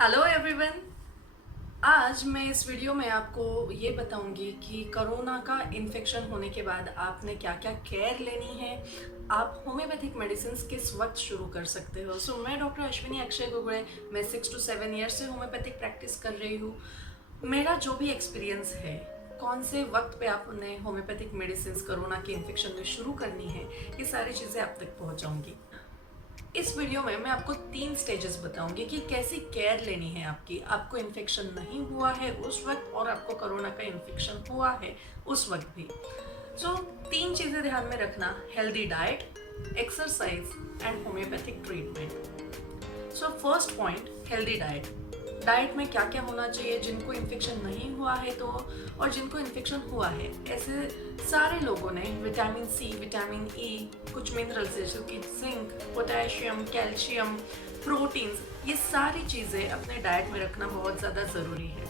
Hello everyone. आज मैं इस वीडियो में आपको ये बताऊंगी कि कोरोना का इन्फेक्शन होने के बाद आपने क्या क्या केयर लेनी है। आप होम्योपैथिक मेडिसिन किस वक्त शुरू कर सकते हो। मैं डॉक्टर अश्विनी अक्षय गुगड़े, मैं 6 to 7 ईयर से होम्योपैथिक प्रैक्टिस कर रही हूँ। मेरा जो भी एक्सपीरियंस है, कौन से वक्त पे आपने होम्योपैथिक मेडिसिन कोरोना के इन्फेक्शन में शुरू करनी है, ये सारी चीज़ें आप तक पहुँचाऊँगी। इस वीडियो में मैं आपको 3 स्टेजेस बताऊंगी कि कैसी केयर लेनी है आपकी। आपको इन्फेक्शन नहीं हुआ है उस वक्त और आपको कोरोना का इन्फेक्शन हुआ है उस वक्त भी। सो 3 चीज़ें ध्यान में रखना: healthy diet, exercise and homeopathic treatment. So first point, healthy diet. Diet में क्या क्या होना चाहिए? जिनको इन्फेक्शन नहीं हुआ है तो और जिनको इन्फेक्शन हुआ है, ऐसे सारे लोगों ने विटामिन सी, विटामिन ई, कुछ मिनरल्स जैसे कि जिंक, पोटेशियम, कैल्शियम, प्रोटीन्स, ये सारी चीज़ें अपने डाइट में रखना बहुत ज़्यादा ज़रूरी है।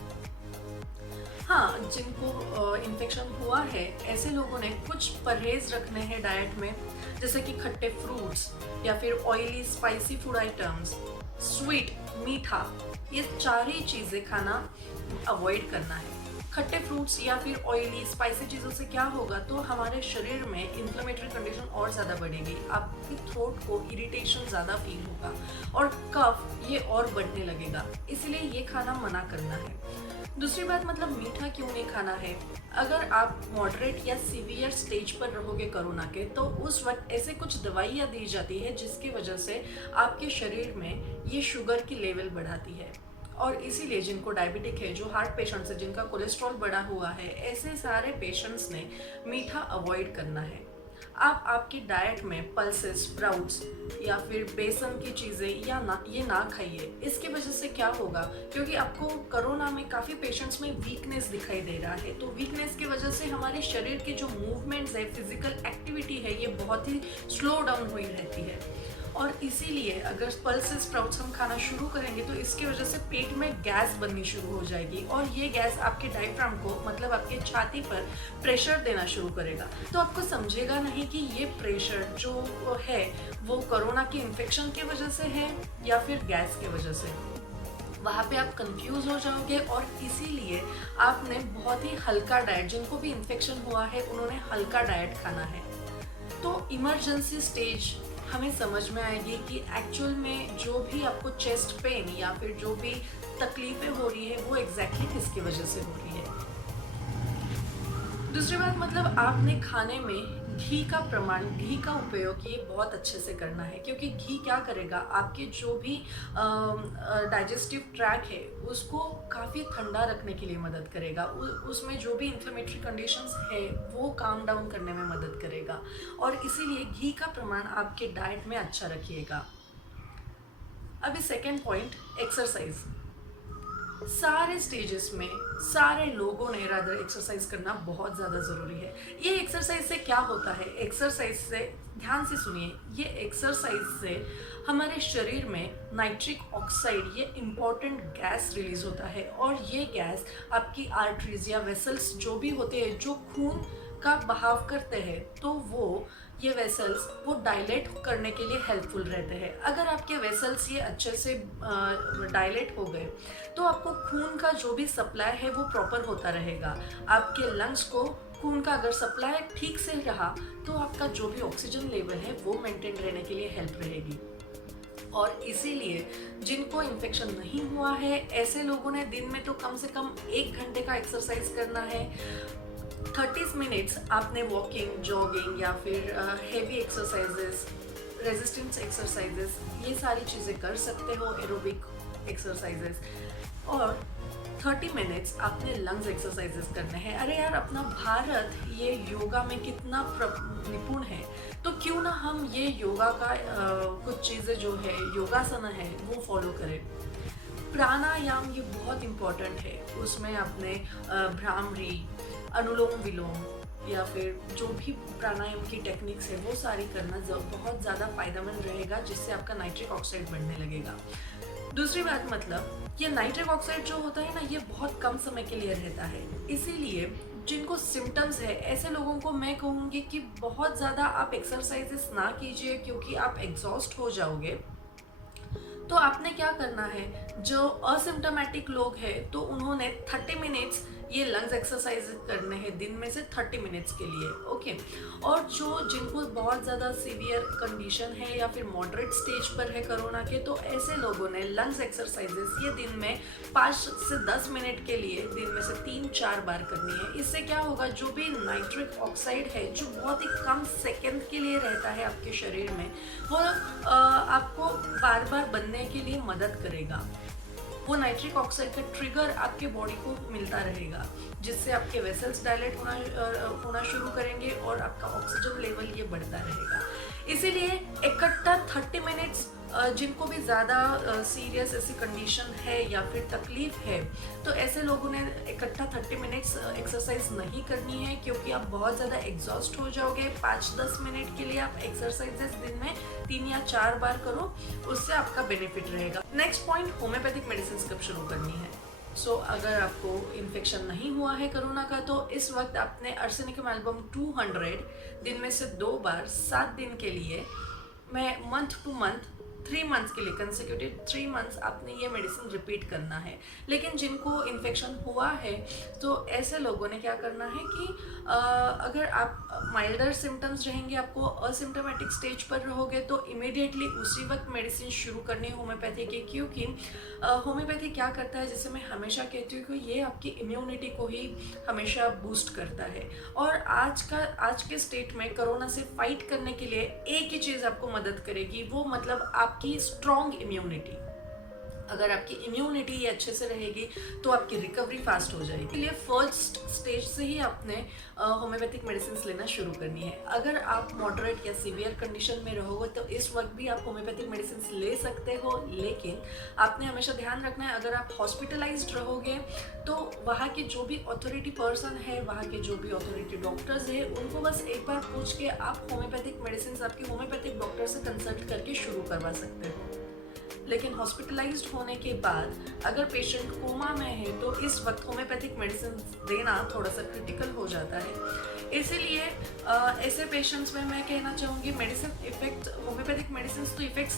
हाँ, जिनको इन्फेक्शन हुआ है, ऐसे लोगों ने कुछ परहेज रखने हैं डाइट में, जैसे कि खट्टे फ्रूट्स या फिर oily spicy food items, sweet, मीठा, ये सारी चीज़ें खाना अवॉइड करना है। खट्टे फ्रूट्स या फिर ऑयली स्पाइसी चीज़ों से क्या होगा, तो हमारे शरीर में इन्फ्लेमेटरी कंडीशन और ज़्यादा बढ़ेगी, आपकी थ्रोट को इरिटेशन ज़्यादा फील होगा और कफ ये और बढ़ने लगेगा, इसलिए ये खाना मना करना है। दूसरी बात, मतलब मीठा क्यों नहीं खाना है? अगर आप मॉडरेट या सीवियर स्टेज पर रहोगे कोरोना के, तो उस वक्त ऐसे कुछ दवाइयाँ दी जाती है जिसकी वजह से आपके शरीर में ये शुगर की लेवल बढ़ाती है। और इसीलिए जिनको डायबिटिक है, जो हार्ट पेशेंट्स है, जिनका कोलेस्ट्रॉल बढ़ा हुआ है, ऐसे सारे पेशेंट्स ने मीठा अवॉइड करना है। आप आपकी डाइट में पल्सेस, स्प्राउट्स या फिर बेसन की चीज़ें या ना ये ना खाइए। इसकी वजह से क्या होगा, क्योंकि आपको कोरोना में काफ़ी पेशेंट्स में वीकनेस दिखाई दे रहा है, तो वीकनेस की वजह से हमारे शरीर के जो मूवमेंट्स है, फिजिकल एक्टिविटी है, ये बहुत ही स्लो डाउन हुई रहती है। और इसीलिए अगर पल्सेस, स्प्राउट्स हम खाना शुरू करेंगे तो इसकी वजह से पेट में गैस बननी शुरू हो जाएगी और ये गैस आपके डायफ्राम को, मतलब आपके छाती पर प्रेशर देना शुरू करेगा। तो आपको समझेगा नहीं कि ये प्रेशर जो है वो कोरोना के इन्फेक्शन की वजह से है या फिर गैस की वजह से। वहाँ पे आप कंफ्यूज हो जाओगे और इसीलिए आपने बहुत ही हल्का डाइट, जिनको भी इन्फेक्शन हुआ है उन्होंने हल्का डाइट खाना है। तो इमरजेंसी स्टेज हमें समझ में आएगी कि एक्चुअल में जो भी आपको चेस्ट पेन या फिर जो भी तकलीफें हो रही है वो एग्जैक्टली किसकी वजह से हो रही है। दूसरी बात, मतलब आपने खाने में घी का प्रमाण, घी का उपयोग ये बहुत अच्छे से करना है, क्योंकि घी क्या करेगा, आपके जो भी डाइजेस्टिव ट्रैक है उसको काफ़ी ठंडा रखने के लिए मदद करेगा। उसमें जो भी इन्फ्लेमेटरी कंडीशंस है वो काम डाउन करने में मदद करेगा और इसीलिए घी का प्रमाण आपके डाइट में अच्छा रखिएगा। अभी सेकेंड पॉइंट, एक्सरसाइज। सारे स्टेजेस में सारे लोगों ने रादर एक्सरसाइज करना बहुत ज़्यादा ज़रूरी है। ये एक्सरसाइज से क्या होता है? एक्सरसाइज से, ध्यान से सुनिए, ये एक्सरसाइज से हमारे शरीर में नाइट्रिक ऑक्साइड, ये इम्पॉर्टेंट गैस रिलीज होता है और ये गैस आपकी आर्टरीज या वेसल्स जो भी होते हैं, जो खून का बहाव करते हैं, तो वो ये वेसल्स वो डायलेट करने के लिए हेल्पफुल रहते हैं। अगर आपके वेसल्स ये अच्छे से डायलेट हो गए तो आपको खून का जो भी सप्लाई है वो प्रॉपर होता रहेगा। आपके लंग्स को खून का अगर सप्लाई ठीक से रहा तो आपका जो भी ऑक्सीजन लेवल है वो मेंटेन रहने के लिए हेल्प रहेगी। और इसीलिए जिनको इन्फेक्शन नहीं हुआ है, ऐसे लोगों ने दिन में तो कम से कम 1 घंटे का एक्सरसाइज करना है। 30 मिनट्स आपने वॉकिंग, जॉगिंग या फिर हेवी एक्सरसाइजेस, रेजिस्टेंस एक्सरसाइजेस, ये सारी चीज़ें कर सकते हो, एरोबिक एक्सरसाइजेस। और 30 मिनट्स आपने लंग्स एक्सरसाइजेस करने हैं। अरे यार, अपना भारत ये योगा में कितना निपुण है, तो क्यों ना हम ये योगा का कुछ चीज़ें जो है, योगासन है, वो फॉलो करें। प्राणायाम ये बहुत इम्पॉर्टेंट है, उसमें आपने भ्रामरी, अनुलोम विलोम या फिर जो भी प्राणायाम की टेक्निक्स है वो सारी करना बहुत ज़्यादा फायदेमंद रहेगा, जिससे आपका नाइट्रिक ऑक्साइड बढ़ने लगेगा। दूसरी बात, मतलब ये नाइट्रिक ऑक्साइड जो होता है ना, ये बहुत कम समय के लिए रहता है, इसीलिए जिनको सिम्टम्स है, ऐसे लोगों को मैं कहूँगी कि बहुत ज़्यादा आप एक्सरसाइजेस ना कीजिए, क्योंकि आप एग्जॉस्ट हो जाओगे। तो आपने क्या करना है, जो असिम्टोमेटिक लोग हैं तो उन्होंने 30 मिनट्स ये लंग्स एक्सरसाइज करने हैं दिन में से 30 मिनट्स के लिए। ओके। और जो जिनको बहुत ज़्यादा सीवियर कंडीशन है या फिर मॉडरेट स्टेज पर है कोरोना के, तो ऐसे लोगों ने लंग्स एक्सरसाइजेस ये दिन में 5 से 10 मिनट के लिए दिन में से 3-4 बार करनी है। इससे क्या होगा, जो भी नाइट्रिक ऑक्साइड है जो बहुत ही कम सेकेंड के लिए रहता है आपके शरीर में, वो आपको बार बार बनने के लिए मदद करेगा। वो नाइट्रिक ऑक्साइड का ट्रिगर आपके बॉडी को मिलता रहेगा, जिससे आपके वेसल्स डायलेट होना शुरू करेंगे और आपका ऑक्सीजन लेवल ये बढ़ता रहेगा। इसीलिए इकट्ठा 30 मिनट्स, जिनको भी ज़्यादा सीरियस ऐसी कंडीशन है या फिर तकलीफ है, तो ऐसे लोगों ने इकट्ठा 30 मिनट्स एक्सरसाइज नहीं करनी है, क्योंकि आप बहुत ज़्यादा एग्जॉस्ट हो जाओगे। 5-10 मिनट के लिए आप एक्सरसाइजेस दिन में 3 या 4 बार करो, उससे आपका बेनिफिट रहेगा। नेक्स्ट पॉइंट, होम्योपैथिक मेडिसिन कब शुरू करनी है। अगर आपको इन्फेक्शन नहीं हुआ है कोरोना का, तो इस वक्त आपने अर्सेनिकम एल्बम 200 दिन में से 2 बार 7 दिन के लिए, मैं मंथ टू मंथ 3 मंथ्स के लिए कंसेक्यूटिव 3 मंथ्स आपने ये मेडिसिन रिपीट करना है। लेकिन जिनको इन्फेक्शन हुआ है तो ऐसे लोगों ने क्या करना है कि अगर आप माइल्डर सिम्टम्स रहेंगे, आपको असिम्टोमेटिक स्टेज पर रहोगे, तो इमीडिएटली उसी वक्त मेडिसिन शुरू करनी है होम्योपैथी की। क्योंकि होम्योपैथी क्या करता है, जैसे मैं हमेशा कहती हूँ कि ये आपकी इम्यूनिटी को ही हमेशा बूस्ट करता है। और आज के स्टेट में कोरोना से फाइट करने के लिए एक ही चीज़ आपको मदद करेगी, वो मतलब आपकी स्ट्रॉन्ग इम्यूनिटी। अगर आपकी इम्यूनिटी अच्छे से रहेगी तो आपकी रिकवरी फास्ट हो जाएगी। इसलिए फर्स्ट स्टेज से ही आपने होम्योपैथिक मेडिसिन लेना शुरू करनी है। अगर आप मॉडरेट या सीवियर कंडीशन में रहोगे तो इस वक्त भी आप होम्योपैथिक मेडिसिन ले सकते हो, लेकिन आपने हमेशा ध्यान रखना है, अगर आप हॉस्पिटलाइज्ड रहोगे तो वहाँ के जो भी अथॉरिटी पर्सन है, वहाँ के जो भी अथॉरिटी डॉक्टर्स है, उनको बस एक बार पूछ के आप होम्योपैथिक मेडिसिन आपके होम्योपैथिक डॉक्टर से कंसल्ट करके शुरू करवा सकते हो। लेकिन हॉस्पिटलाइज्ड होने के बाद अगर पेशेंट कोमा में है तो इस वक्त होम्योपैथिक मेडिसिन देना थोड़ा सा क्रिटिकल हो जाता है। इसीलिए ऐसे पेशेंट्स में मैं कहना चाहूँगी, मेडिसिन इफेक्ट, होम्योपैथिक मेडिसिन तो इफेक्ट्स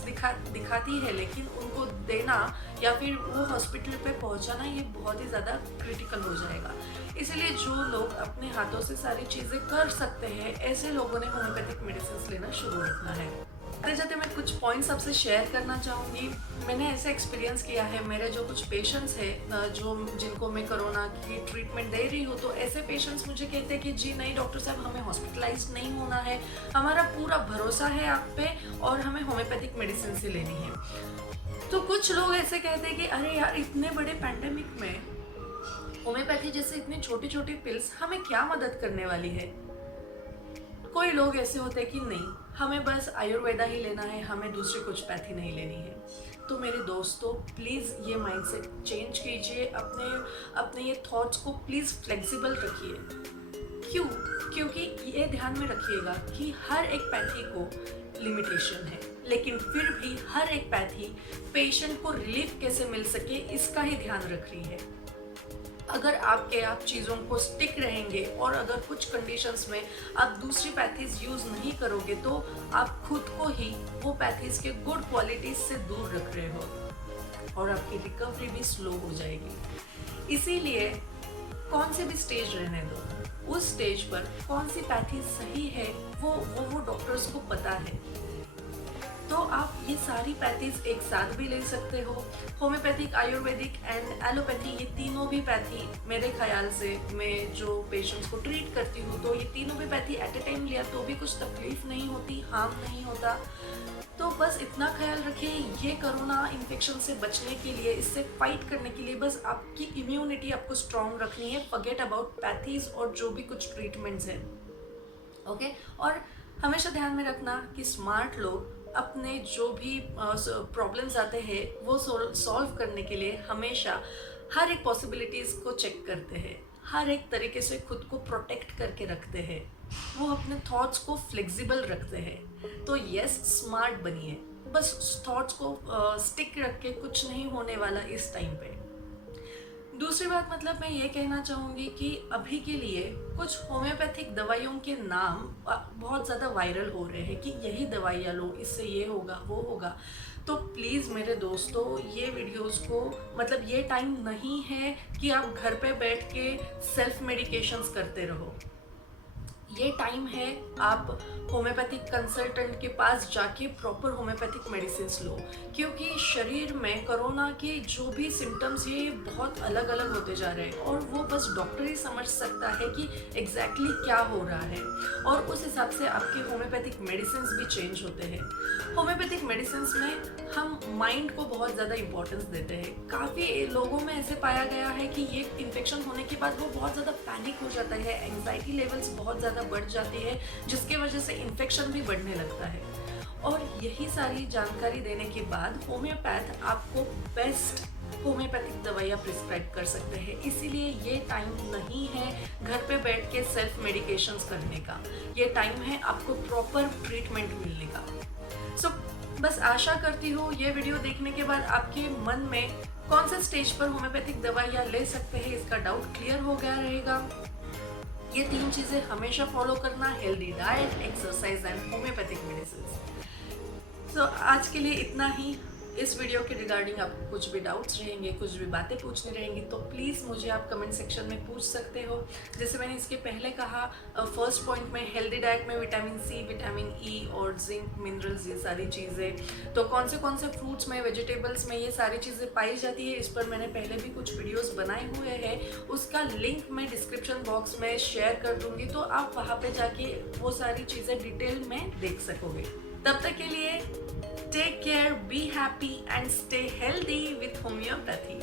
दिखाती है, लेकिन उनको देना या फिर वो हॉस्पिटल पे पहुँचाना ये बहुत ही ज़्यादा क्रिटिकल हो जाएगा। इसीलिए जो लोग अपने हाथों से सारी चीज़ें कर सकते हैं, ऐसे लोगों ने होम्योपैथिक मेडिसिन लेना शुरू रखना है। आते जाते मैं कुछ पॉइंट्स आपसे शेयर करना चाहूँगी। मैंने ऐसे एक्सपीरियंस किया है, मेरे जो कुछ पेशेंट्स हैं जिनको मैं कोरोना की ट्रीटमेंट दे रही हूँ, तो ऐसे पेशेंट्स मुझे कहते हैं कि जी नहीं डॉक्टर साहब, हमें हॉस्पिटलाइज्ड नहीं होना है, हमारा पूरा भरोसा है आप पे और हमें होम्योपैथिक मेडिसिन से लेनी है। तो कुछ लोग ऐसे कहते हैं कि अरे यार, इतने बड़े पैंडेमिक में होम्योपैथी जैसे इतनी छोटी छोटी पिल्स हमें क्या मदद करने वाली है। कोई लोग ऐसे होते हैं कि नहीं, हमें बस आयुर्वेदा ही लेना है, हमें दूसरी कुछ पैथी नहीं लेनी है। तो मेरे दोस्तों, प्लीज़ ये माइंडसेट चेंज कीजिए, अपने ये थॉट्स को प्लीज़ फ्लेक्सिबल रखिए। क्यों? क्योंकि ये ध्यान में रखिएगा कि हर एक पैथी को लिमिटेशन है, लेकिन फिर भी हर एक पैथी पेशेंट को रिलीफ कैसे मिल सके इसका ही ध्यान रख रही है। अगर आप चीज़ों को स्टिक रहेंगे और अगर कुछ कंडीशंस में आप दूसरी पैथीज यूज़ नहीं करोगे, तो आप खुद को ही वो पैथीज के गुड क्वालिटीज से दूर रख रहे हो और आपकी रिकवरी भी स्लो हो जाएगी। इसीलिए कौन से भी स्टेज रहने दो, उस स्टेज पर कौन सी पैथी सही है वो डॉक्टर्स को पता है। तो आप ये सारी पैथीज एक साथ भी ले सकते हो। होम्योपैथिक, आयुर्वेदिक एंड एलोपैथी, ये तीनों भी पैथी मेरे ख्याल से मैं जो पेशेंट्स को ट्रीट करती हूँ, तो ये तीनों भी पैथी एट ए टाइम लिया तो भी कुछ तकलीफ नहीं होती, हार्म नहीं होता। तो बस इतना ख्याल रखिए, ये कोरोना इन्फेक्शन से बचने के लिए, इससे फाइट करने के लिए बस आपकी इम्यूनिटी आपको स्ट्रॉन्ग रखनी है। फॉरगेट अबाउट पैथीज और जो भी कुछ ट्रीटमेंट्स हैं। ओके। और हमेशा ध्यान में रखना कि स्मार्ट लोग अपने जो भी प्रॉब्लम्स आते हैं वो सॉल्व करने के लिए हमेशा हर एक पॉसिबिलिटीज़ को चेक करते हैं, हर एक तरीके से खुद को प्रोटेक्ट करके रखते हैं, वो अपने थॉट्स को फ्लेक्सिबल रखते हैं। तो यस, स्मार्ट बनिए, बस थॉट्स को स्टिक रख के कुछ नहीं होने वाला इस टाइम पे। दूसरी बात, मतलब मैं ये कहना चाहूँगी कि अभी के लिए कुछ होम्योपैथिक दवाइयों के नाम बहुत ज़्यादा वायरल हो रहे हैं कि यही दवाइयाँ लो, इससे ये होगा वो होगा। तो प्लीज़ मेरे दोस्तों, ये वीडियोस को मतलब ये टाइम नहीं है कि आप घर पे बैठ के सेल्फ मेडिकेशंस करते रहो। ये टाइम है आप होम्योपैथिक कंसल्टेंट के पास जाके प्रॉपर होम्योपैथिक मेडिसिन लो, क्योंकि शरीर में कोरोना के जो भी सिम्टम्स ये बहुत अलग अलग होते जा रहे हैं और वो बस डॉक्टर ही समझ सकता है कि एग्जैक्टली क्या हो रहा है, और उस हिसाब से आपके होम्योपैथिक मेडिसिन भी चेंज होते हैं। होम्योपैथिक मेडिसिन में हम माइंड को बहुत ज़्यादा इंपॉर्टेंस देते हैं। काफ़ी लोगों में ऐसे पाया गया है कि ये इन्फेक्शन होने के बाद वो बहुत ज़्यादा पैनिक हो जाता है, एंग्जाइटी लेवल्स बहुत ज़्यादा बढ़ जाती है, जिसके वजह से इन्फेक्शन भी बढ़ने लगता है। और यही सारी जानकारी देने के बाद होम्योपैथ आपको बेस्ट होम्योपैथिक दवाइयाँ प्रिस्क्राइब कर सकते हैं। इसीलिए ये टाइम नहीं है घर पे बैठ के सेल्फ मेडिकेशंस करने का, ये टाइम है आपको प्रॉपर ट्रीटमेंट मिलने का। सो बस आशा करती हूँ ये वीडियो देखने के बाद आपके मन में कौन सा स्टेज पर होम्योपैथिक दवाइयाँ ले सकते हैं इसका डाउट क्लियर हो गया रहेगा। ये 3 चीज़ें हमेशा फॉलो करना, healthy diet, exercise and homeopathic medicine. So आज के लिए इतना ही। इस वीडियो के रिगार्डिंग आपको कुछ भी डाउट्स रहेंगे, कुछ भी बातें पूछनी रहेंगी तो प्लीज़ मुझे आप कमेंट सेक्शन में पूछ सकते हो। जैसे मैंने इसके पहले कहा, फर्स्ट पॉइंट में हेल्दी डाइट में विटामिन सी, विटामिन ई और जिंक, मिनरल्स, ये सारी चीज़ें तो कौन से फ्रूट्स में, वेजिटेबल्स में ये सारी चीज़ें पाई जाती है, इस पर मैंने पहले भी कुछ वीडियोज़ बनाए हुए हैं। उसका लिंक मैं डिस्क्रिप्शन बॉक्स में शेयर कर दूँगी, तो आप वहाँ पर जाके वो सारी चीज़ें डिटेल में देख सकोगे। तब तक के लिए take care, be happy and stay healthy with homeopathy.